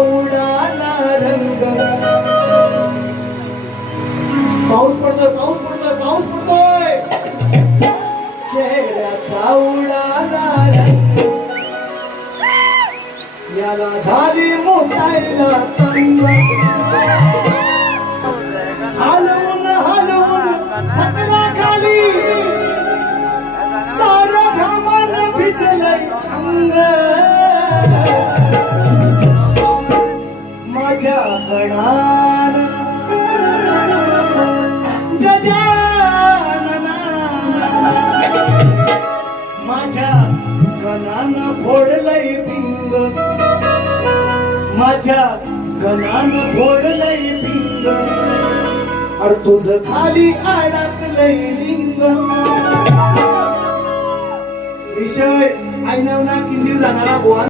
उडाला रंग. पाऊस पडतोय पाऊस पडतोय पाऊस पडतोय. चेहऱ्याचा उडाला रंग. याला झाली मोठायला तंग. हलवून हलवून थकला खाली. सारं घामान भिजलंय अंग. माझ्या गणान गजानना. माझ्या गणान फोडलंय पिंग. माझ्या गणान फोडलंय पिंग. अरे तुझं खाली अडकलंय लिंग. विषय ऐनवना किंदीर जाणारा बुवा.